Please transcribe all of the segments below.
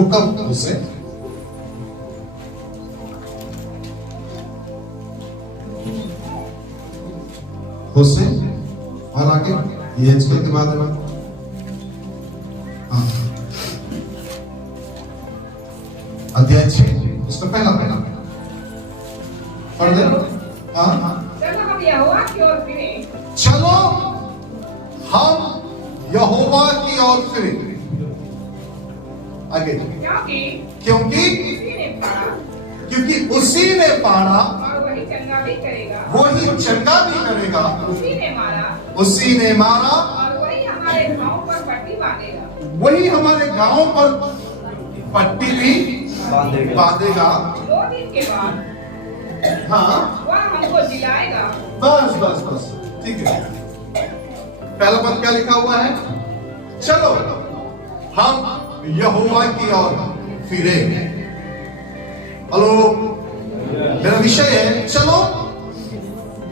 Book of होशे, होशे और आगे ये एचके के बाद है। हाँ, अध्याय 6 उसका पहला पढ़ दे। हाँ, चलो हम यहोवा की ओर फिरें। चलो हम यहोवा की ओर फिरें। आगे, क्योंकि उसी ने पाड़ा और वही चंगा भी करेगा, वही चंगा भी करेगा, उसी ने मारा और वही हमारे गांव पर पट्टी बांधेगा, वही हमारे गांव पर पट्टी भी बांधेगा। 2 दिन के बाद हाँ, वह हमको जिलाएगा। बस बस बस, ठीक है। पहला पद क्या लिखा हुआ है? चलो हम यहोवा की ओर फिरे। हेलो, मेरा विषय है चलो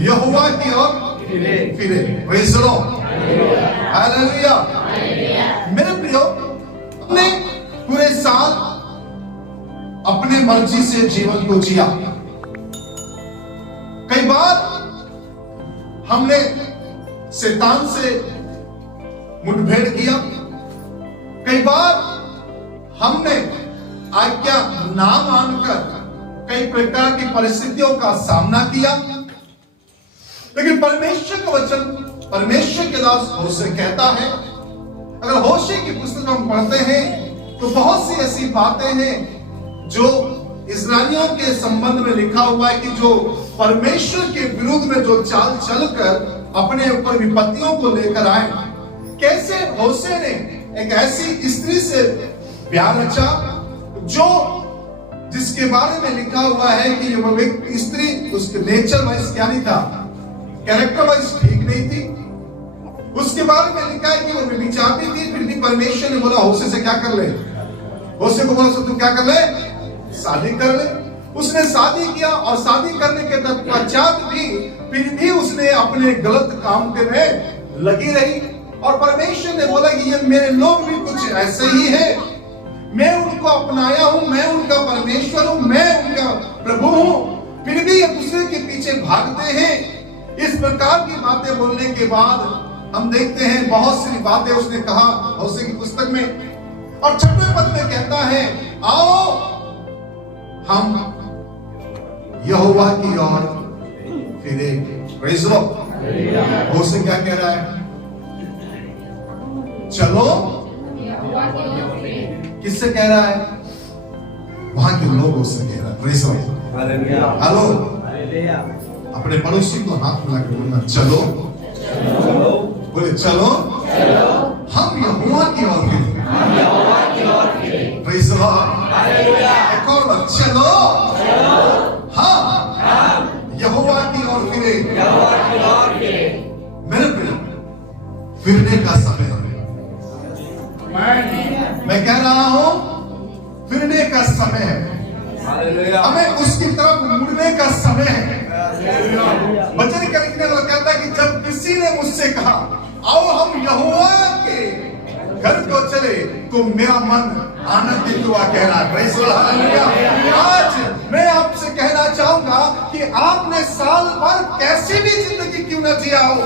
यहोवा की ओर फिरे। Praise the Lord, hallelujah. मेरे प्रियो, हमने पूरे साल अपने मर्जी से जीवन को जिया। कई बार हमने शैतान से मुठभेड़ किया, कई बार हमने आज्ञा ना मानकर कई प्रकार की परिस्थितियों का सामना किया। लेकिन परमेश्वर का वचन, परमेश्वर के दास होशे कहता है, अगर होशे की पुस्तक हम पढ़ते हैं तो बहुत सी ऐसी बातें हैं जो इस्राएलियों के संबंध में लिखा हुआ है कि जो परमेश्वर के विरुद्ध में जो चाल चलकर अपने ऊपर विपत्तियों को लेकर आए। कैसे होशे ने एक ऐसी स्त्री से प्यार रचा जो जिसके बारे में लिखा हुआ है कि वो स्त्री, उसके नेचर वाइज क्या नहीं था, कैरेक्टर वाइज ठीक नहीं थी। उसके बारे में लिखा है कि वो व्यभिचारी थी, फिर भी परमेश्वर ने बोला होशे से क्या कर ले, होशे को बोला तू क्या कर ले, शादी कर ले। उसने शादी किया और शादी करने के पश्चात भी फिर भी उसने अपने गलत काम के में लगी रही। और परमेश्वर ने बोला कि ये मेरे लोग भी कुछ ऐसे ही हैं, मैं उनको अपनाया हूं, मैं उनका परमेश्वर हूं, मैं उनका प्रभु हूं, फिर भी ये दूसरे के पीछे भागते हैं। इस प्रकार की बातें बोलने के बाद हम देखते हैं बहुत सी बातें उसने कहा होशे की पुस्तक में। और 6वें पद में कहता है आओ हम यहोवा की ओर फिरे। Praise the Lord. होशे क्या कह रहा है? चलो, किससे कह रहा है? वहां के लोगों से कह रहा है। Praise the Lord. हेलो, अपने पड़ोसी को हाथ मिला के बोलना चलो, बोले चलो हम यहोवा की ओर फिरे। Praise the Lord. एक और बार, चलो हम यहोवा की ओर फिरे। मेरे प्रिय, फिरने का समय है। मैं कह रहा हूं फिरने का समय है, हमें उसकी तरफ मुड़ने का समय है। वचन का लिखने वाला कहता है कि जब किसी ने मुझसे कहा आओ हम यहोवा के घर को चले तो मेरा मन आनंदित हुआ कह रहा है। Praise the Lord. आज मैं आपसे कहना चाहूंगा कि आपने साल भर कैसी भी जिंदगी क्यों न जिया हो,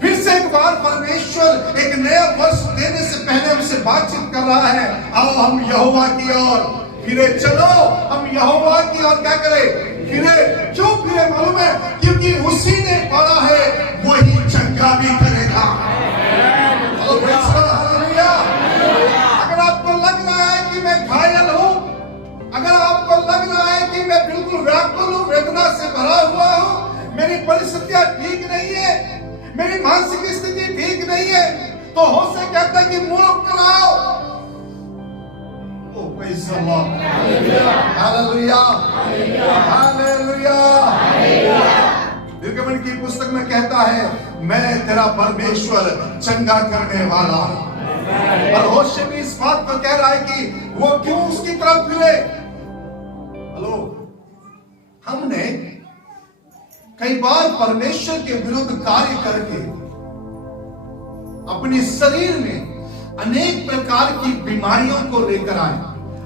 फिर से एक बार परमेश्वर एक नया वर्ष देने से पहले हमसे बातचीत कर रहा है। आओ हम यहोवा की ओर फिरे। चलो हम यहोवा की ओर क्या करें? फिरे। क्यों फिरे मालूम है? क्योंकि उसी ने पढ़ा है वही चंगा भी करेगा। अगर आपको लग रहा है कि मैं घायल हूं, अगर आपको लग रहा है कि मैं बिल्कुल व्याकुल हूं, वेदना से भरा हुआ हूं, मेरी परिस्थितियां ठीक नहीं है, मेरी मानसिक स्थिति ठीक नहीं है, तो होशे कहता है कि मुंह कराओ। Praise the Lord. Hallelujah. Hallelujah. निर्गमन की पुस्तक में कहता है मैं तेरा परमेश्वर चंगा करने वाला हूं। और होशे भी इस बात को कह रहा है कि वो क्यों उसकी तरफ फिरे। हेलो, हमने कई बार परमेश्वर के विरुद्ध कार्य करके अपने शरीर में अनेक प्रकार की बीमारियों को लेकर आए,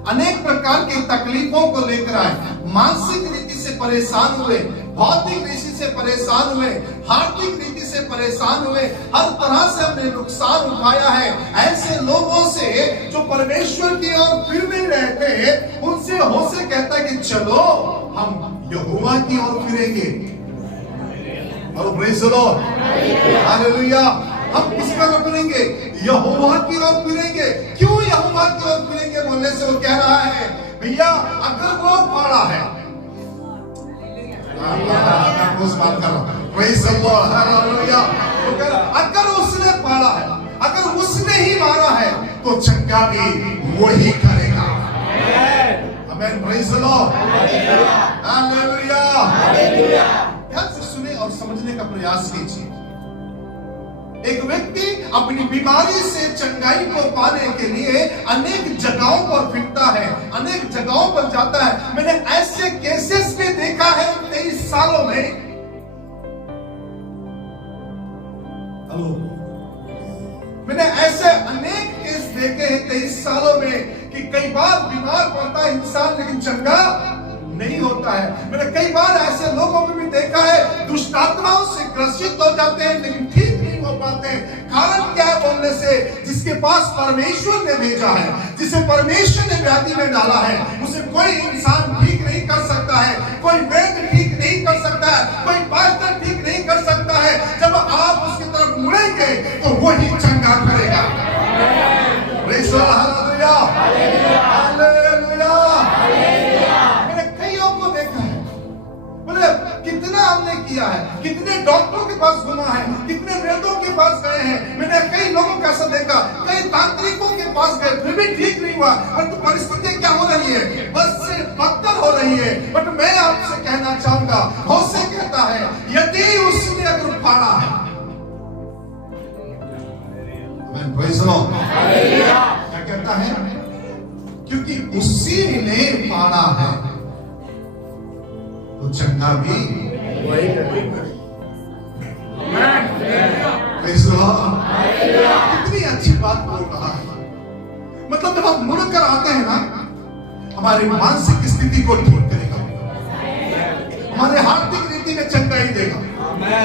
अनेक प्रकार की तकलीफों को लेकर आए, मानसिक रीति से परेशान हुए, भौतिक रीति से परेशान हुए, आर्थिक रीति से परेशान हुए, हर तरह से हमने नुकसान उठाया है। ऐसे लोगों से जो परमेश्वर की ओर फिर भी रहते हैं, उनसे होशे कहता है कि चलो हम यहोवा की ओर फिरेंगे। और प्रेज़ द लॉर्ड, हालेलुया। हम किसका ओर फिरेंगे? यहोवा की ओर फिरेंगे। क्यों यहोवा की ओर फिरेंगे बोलने से वो कह रहा है, भैया अगर वो फाड़ा है, मैं उस बात कर रहा हूं, प्रेज़ द लॉर्ड, हालेलुया। वो कह रहा अगर उसने फाड़ा है, अगर उसने ही मारा है, तो चंगा भी वही करेगा। आमीन, प्रेज़ द लॉर्ड, हालेलुया। ध्यान से सुने और समझने का प्रयास कीजिए। एक व्यक्ति अपनी बीमारी से चंगाई को पाने के लिए अनेक जगहों पर फिरता है, अनेक जगहों पर जाता है। मैंने ऐसे केसेस भी देखा है 23 सालों में। हेलो, मैंने ऐसे अनेक केस देखे हैं 23 सालों में कि कई बार बीमार पड़ता है इंसान लेकिन चंगा नहीं होता है। मैंने कई बार ऐसे लोगों को भी देखा है दुष्ट आत्माओं से ग्रसित हो जाते हैं लेकिन ठीक नहीं हो पाते हैं। कारण क्या है बोलने से, जिसके पास परमेश्वर ने भेजा है, जिसे परमेश्वर ने व्याधि में डाला है, उसे कोई इंसान ठीक नहीं कर सकता है, कोई वैद्य ठीक नहीं कर सकता है, कोई पास्टर ठीक नहीं कर सकता है। जब आप उसकी तरफ मुड़ेंगे तो वही चंगा करेगा। Praise the Lord, hallelujah, hallelujah. मैंने कईयों को देखा है, बोले कितना हमने किया है, कितने डॉक्टरों के पास घुमा है, कितने वेदों के पास गए हैं। मैंने कई लोगों का ऐसा देखा, कई तांत्रिकों के पास गए, फिर भी ठीक नहीं हुआ। और तो परिस्थिति क्या हो रही है, बस से बदतर हो रही है। बट मैं आपसे कहना चाहूंगा, होशे कहता है यदि उसने अगर फाड़ा है, प्रेज़ द लॉर्ड, क्या कहता है, क्योंकि उसी ने फाड़ा है तो चंगा भी वही करेगा। प्रेज़ द लॉर्ड, कितनी अच्छी बात बोल रहा है। मतलब जब हम मुड़ कर आते हैं ना, हमारी मानसिक स्थिति को ठीक करेगा, हमारे आर्थिक रीति में चंगाई देगा,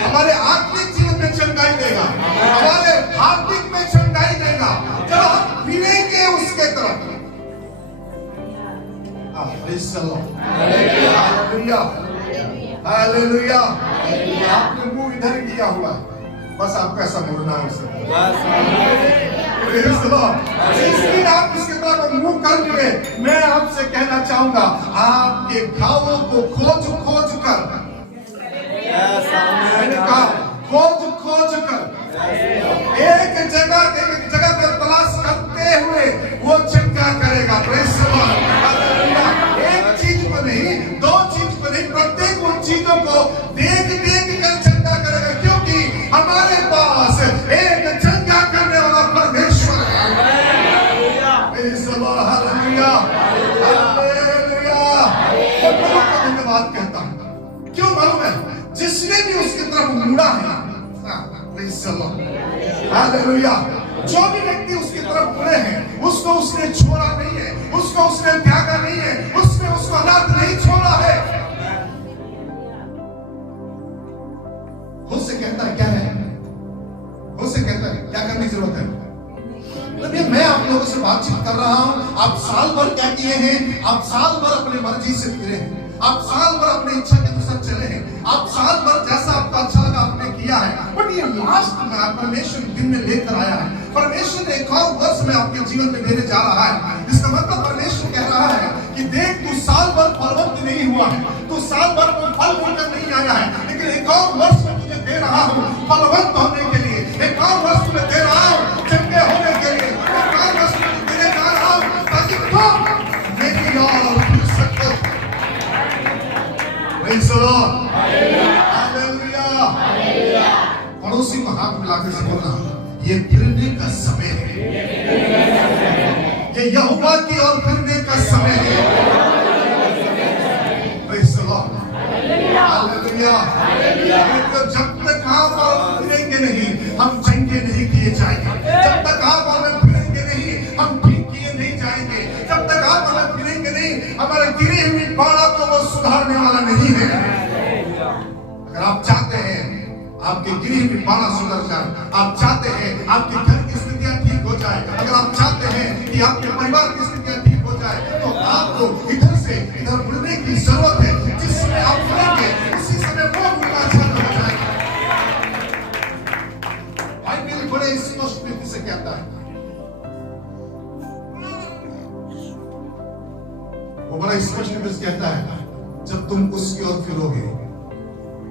हमारे आत्मिक जीवन में चंगाई देगा, हमारे आर्थिक में चंगाई देगा। जब हम फिरेंगे उसके तरफ, हालेलुया, हालेलुया। आपने मुंह इधर किया हुआ है, बस आपको ऐसा मुड़ना है उससे। जिस आप उसके तरफ मुंह कर लिए, मैं आपसे कहना चाहूंगा, आपके घावों को खोज खोज कर, मैंने कहा खोज खोज कर, एक जगह पर तलाश करते हुए वो चंगा करेगा। Praise the Lord, hallelujah. एक चीज को नहीं, दो चीज को नहीं, प्रत्येक उन चीजों को देख देख कर चंगा करेगा, क्योंकि हमारे पास एक चंगा करने वाला परमेश्वर है। Praise the Lord, hallelujah, hallelujah. मैं धन्यवाद कहता हूं, क्यों मालूम है, जिसने भी उसकी तरफ मुड़ा है, प्रेज़ द लॉर्ड, हालेलुया, जो भी व्यक्ति उसकी तरफ मुड़े हैं, उसको उसने छोड़ा नहीं है, उसको उसने त्यागा नहीं है, उसने उसको अनाथ नहीं छोड़ा है। होशे कहता है क्या है, होशे कहता है क्या करने की जरूरत है। मैं आप लोगों से बातचीत कर रहा हूं, आप साल भर क्या किए हैं, आप साल भर अपनी मर्जी से फिरे हैं, आप साल भर अपनी इच्छा के अनुसार चले हैं, आप साल भर जैसा आपको अच्छा लगा आपने किया है। बट ये लास्ट में परमेश्वर दिन में लेकर आया है, परमेश्वर ने एक और वर्ष में आपके जीवन में देने जा रहा है। इसका मतलब परमेश्वर कह रहा है कि देख, तू साल भर फलवंत नहीं हुआ है, तू साल भर कोई फल लेकर नहीं आया है, लेकिन एक और वर्ष में तुझे दे रहा हूँ फलवंत होने के लिए, एक और वर्ष में दे रहा हूँ चंगे होने के लिए, एक और वर्ष में देने जा रहा हूँ ताकि तुम मेरी ओर फिर सको। Praise the Lord, hallelujah. पड़ोसी को हाथ मिलाकर से बोलना, ये फिरने का समय है, ये यहोवा की ओर फिरने का समय है। Praise the Lord, hallelujah. तो जब तक आप और फिरेंगे नहीं, हम चंगे नहीं किए जाएंगे। जब तक आप और फिरेंगे आप चाहते हैं आपकी गिरी हुई बाड़ा सुधर जाए, आप चाहते हैं आपके घर की स्थितियां ठीक हो जाए, अगर आप चाहते हैं कि आपके परिवार की स्थितियां ठीक हो जाए, तो आपको इधर से इधर मुड़ने की जरूरत है। जिस समय आप मुड़ेंगे उसी समय वो मुड़ना चालू हो जाएगा। बाइबल बड़े स्पष्ट रीति से कहता है, वो बड़ा स्पष्ट रीति से कहता है, जब तुम उसकी ओर फिरोगे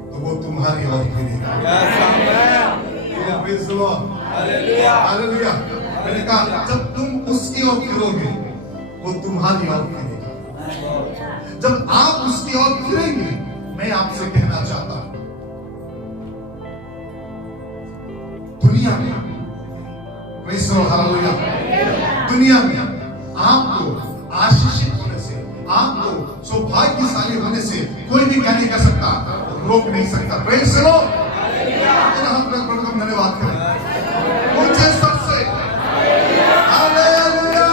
तो वो तुम्हारी ओर फिरेगा। हालेलुया। मैंने कहा जब तुम उसकी ओर फिरोगे वो तुम्हारी ओर फिरेगा। जब आप उसकी ओर फिरेंगे, मैं आपसे कहना चाहता हूं, दुनिया में, हालेलुया, दुनिया में आपको आशीषित होने से, आपको सौभाग्यशाली होने से कोई भी क्या नहीं कर सकता, रोक नहीं सकता। Praise the Lord. हम धन्यवाद करें ऊंचे स्वर से हालेलुया,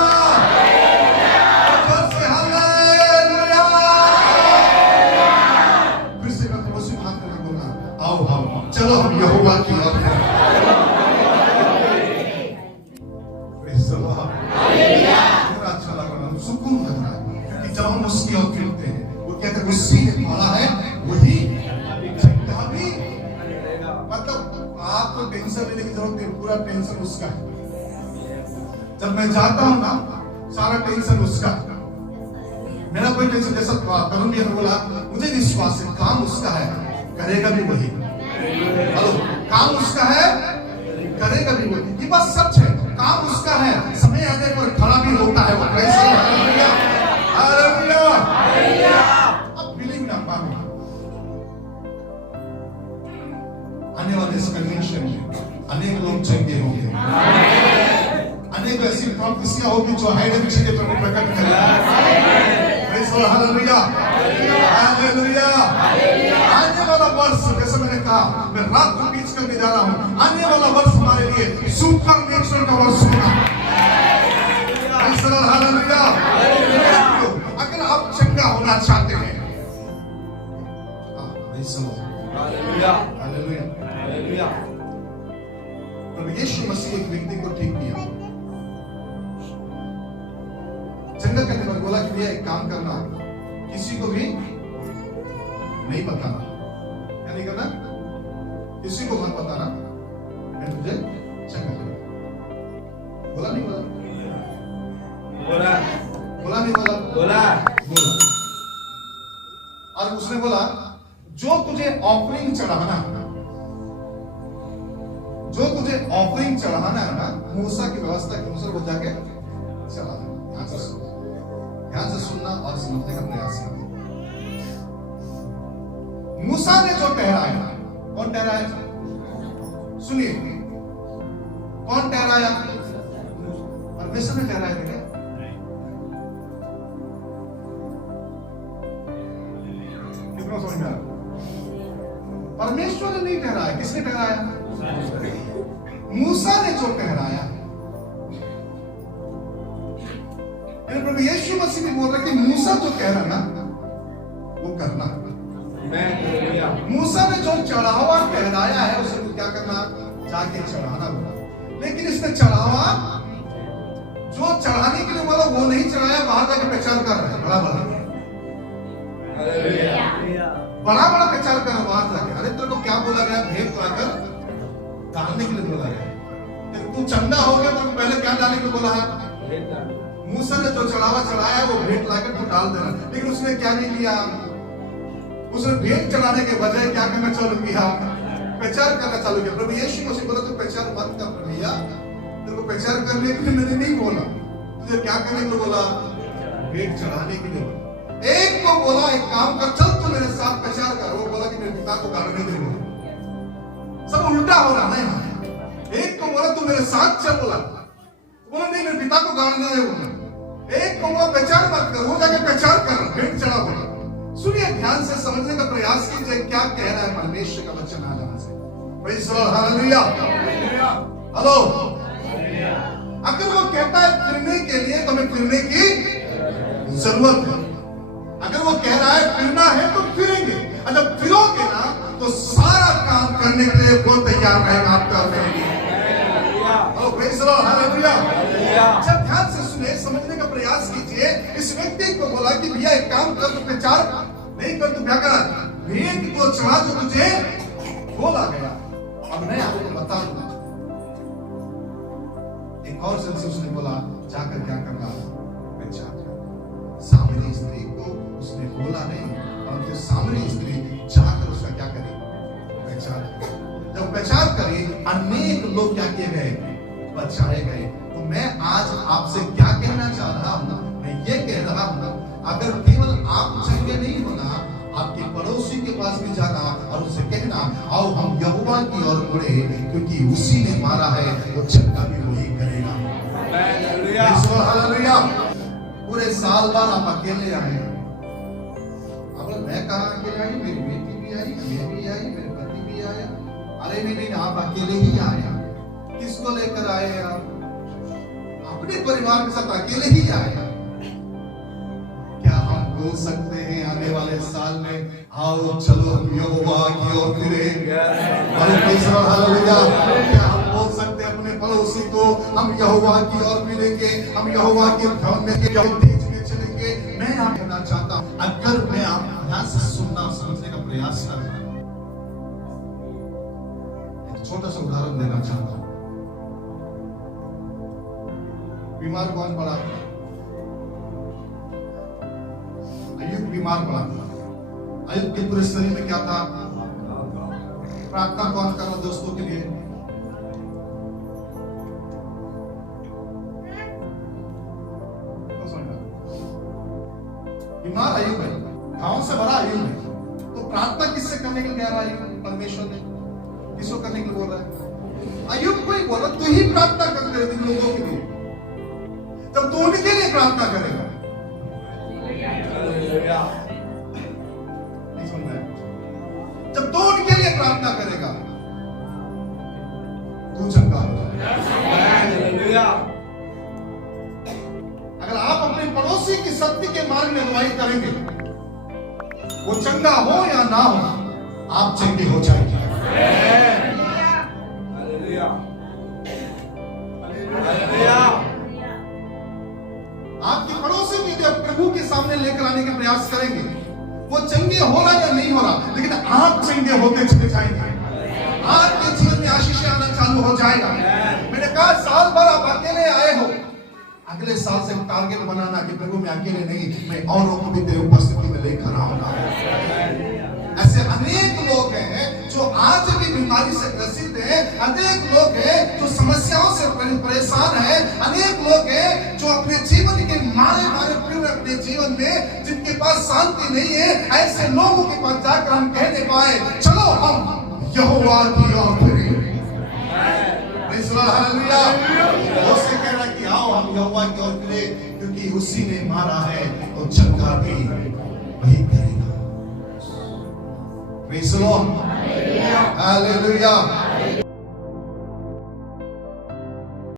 जोर से हालेलुया। फिर से मैं उसी हाथ में बोलूंगा, आओ आओ चलो हम यहोवा की ओर प्रेज़ द लॉर्ड। हालेलुया। अच्छा लग रहा है, सुकून लग रहा है कि जब हम उसकी ओर फिरते हैं, वो कहते हैं उसी ने बोला है वही। मतलब आपको टेंशन लेने की जरूरत नहीं, पूरा टेंशन उसका है। जब मैं जाता हूं ना, सारा टेंशन उसका है, मेरा कोई टेंशन। जैसा करुण ने बोला, मुझे विश्वास है काम उसका है, करेगा भी वही। हेलो, काम उसका है, करेगा भी वही। ये बात सच है, काम उसका है, समय आने पर खड़ा भी होता है वो। Hallelujah, hallelujah. अब बिलीव ना पाओ, आने वाले इस कन्वेंशन में अनेक लोग चंगे होंगे, अनेक ऐसी प्रॉफेसियां होगी जो हाइडन चीजें प्रभु प्रकट करेगा। Praise the Lord. Hallelujah, hallelujah. आने वाला वर्ष, जैसे मैंने कहा, मैं रात को बीच करने जा रहा हूं, आने वाला वर्ष हमारे लिए सुपर नेचुरल का वर्ष होगा। Praise the Lord. हालेलुया। अगर आप चंगा होना चाहते हैं, हालेलुया, हालेलुया। तो यीशु मसीह एक व्यक्ति को ठीक किया, चंगा करने पर बोला कि भैया एक काम करना, किसी को भी नहीं बताना। क्या नहीं करना? किसी को मत बताना, मैं तुझे चंगा करूंगा। बोला नहीं बोला? बोला। बोला नहीं बोला? बोला। बोला। और उसने बोला जो तुझे ऑफरिंग चढ़ाना, जो तुझे ऑफरिंग चढ़ाना है ना, मूसा की व्यवस्था के अनुसार वो जाके चढ़ा। ध्यान से सुनना और समझने का प्रयास करना। मूसा ने जो ठहराया, कौन ठहराया? सुनिए, कौन ठहराया? परमेश्वर ने ठहराया था क्या? कितना समझ में आ रहा? परमेश्वर ने नहीं ठहराया, किसने ठहराया? मूसा ने जो ठहराया। प्रभु यीशु मसीह भी बोल रहे कि मूसा जो कह रहा ना, वो करना। मूसा ने जो चढ़ावा ठहराया है, उसे क्या करना? जाके चढ़ाना बोला। लेकिन इसने चढ़ावा जो चढ़ाने के लिए बोला वो नहीं चढ़ाया, बाहर जाके प्रचार कर रहा है। बड़ा बड़ा प्रचार कर रहा बाहर जाके। अरे तेरे को क्या बोला गया? भेंट लाकर डालने के लिए बोला गया। तू चंदा हो गया तो पहले क्या डालने के लिए बोला है? मूसा ने जो चढ़ावा चढ़ाया वो भेंट लाकर तू डाल देना। लेकिन उसने क्या नहीं किया? उसने भेंट चढ़ाने के बजाय क्या करना चालू किया? प्रचार करना चालू किया। प्रभु यीशु मसीह बोला तू प्रचार मत कर भैया, तेरे को प्रचार करने के लिए मैंने नहीं बोला, तुझे क्या करने के लिए बोला? भेंट चढ़ाने के लिए बोला। एक को बोला एक काम कर, चल तू मेरे साथ प्रचार कर। वो बोला कि मेरे पिता को गाड़ने दे। सब उल्टा हो रहा है। एक को बोला तू मेरे साथ चल, बोला नहीं मेरे पिता को गाड़ने दे। बोला एक को बोला प्रचार मत कर, वो जाके प्रचार कर, भेंट चढ़ा। बोला सुनिए, ध्यान से समझने का प्रयास कीजिए क्या कह रहा है परमेश्वर का वचन आज हमसे। Praise the Lord. Hallelujah, hello. अगर वो कहता है फिरने के लिए, तो हमें फिरने की जरूरत है। अगर वो कह रहा है फिरना है तो फिरेंगे, और जब फिरोगे ना तो सारा काम करने के लिए वो तैयार रहेगा आपका मेरे लिए। Praise the Lord, hallelujah. जब ध्यान से सुने, समझने का प्रयास कीजिए। इस व्यक्ति को बोला कि भैया एक काम कर, तू प्रचार नहीं कर, तू क्या कर, भेंट को चढ़ा जो तुझे बोला गया। अब मैं आपको बता दूं, एक और से उसने बोला जाकर क्या करना, प्रचार। सामरी स्त्री को उसने बोला नहीं, परंतु सामरी स्त्री जाकर उसका क्या करी, प्रचार। जब प्रचार करी, अनेक लोग क्या किए गए, बचाए गए। तो मैं आज आपसे क्या कहना चाह रहा हूं, मैं ये कह रहा हूं, अगर केवल आप चंगे नहीं होना, आपके पड़ोसी के पास भी जाना और उसे कहना आओ हम यहोवा की ओर मुड़े, क्योंकि उसी ने मारा है, तो चंगा भी वही करेगा। हालेलुया। पूरे साल बाद आप अकेले आए। अब मैं कहा अकेले आई, मेरी बेटी भी आई, मैं भी आई, मेरे पति भी आया। अरे नहीं, आप अकेले ही आए। किसको लेकर आए आप? अपने परिवार के साथ अकेले ही आए। क्या हम बोल सकते हैं आने वाले साल में आओ चलो हम यहोवा की ओर फिरें? हालेलुया। क्या हम बोल सकते हैं अपने पड़ोसी को हम यहोवा की ओर फिरेंगे, हम यहोवा के भवन में चलेंगे? मैं आप कहना चाहता हूं, अगर मैं आप ध्यान से सुनना समझने का प्रयास कर रहा हूं, एक छोटा सा उदाहरण देना चाहता हूं। बीमार कौन पड़ा? अय्यूब बीमार पड़ा। अय्यूब के पूरे शरीर में क्या था? प्रार्थना कौन कर रहा दोस्तों के लिए? बीमार अय्यूब है, घावों से भरा अय्यूब है। तो प्रार्थना किससे करने के लिए कह रहा है? परमेश्वर ने किसको करने के लिए बोल रहा है? अय्यूब को ही बोल रहा, तू ही प्रार्थना कर तेरे दिन लोगों के लिए। तब तू उनके लिए प्रार्थना करेगा। नहीं समझ रहा? जब तू उनके लिए प्रार्थना करेगा, तू चंगा हो जाएगा। अगर आप अपने पड़ोसी की सत्य के मार्ग में अगुवाई करेंगे, वो चंगा हो या ना हो, आप चंगे हो जाएंगे। आपके पड़ोसी को जब प्रभु के सामने लेकर आने के प्रयास करेंगे, वो चंगे हो रहा या नहीं हो रहा, लेकिन आप चंगे होते चले जाएंगे। आपके जीवन में आशीष आना चालू हो जाएगा। मैंने कहा साल भर आप अकेले आए हो, अगले साल से टारगेट बनाना कि प्रभु मैं अकेले नहीं, मैं औरों को भी तेरे उपस्थिति में लेकर आऊंगा। ऐसे अनेक लोग हैं जो आज भी बीमारी से ग्रसित हैं, अनेक लोग हैं जो समस्याओं से परेशान हैं, अनेक लोग हैं जो अपने जीवन के मारे पूरे अपने जीवन में जिनके पास शांति नहीं है। ऐसे लोगों के पास जाकर हम कहने पाए चलो हम यहोवा की ओर फिरें। हालेलुया। उससे कह रहा कि आओ हम यहोवा की ओर फिरें, क्योंकि उसी ने मारा है, तो चंगा भी वही करेगा। Praise the Lord. Hallelujah.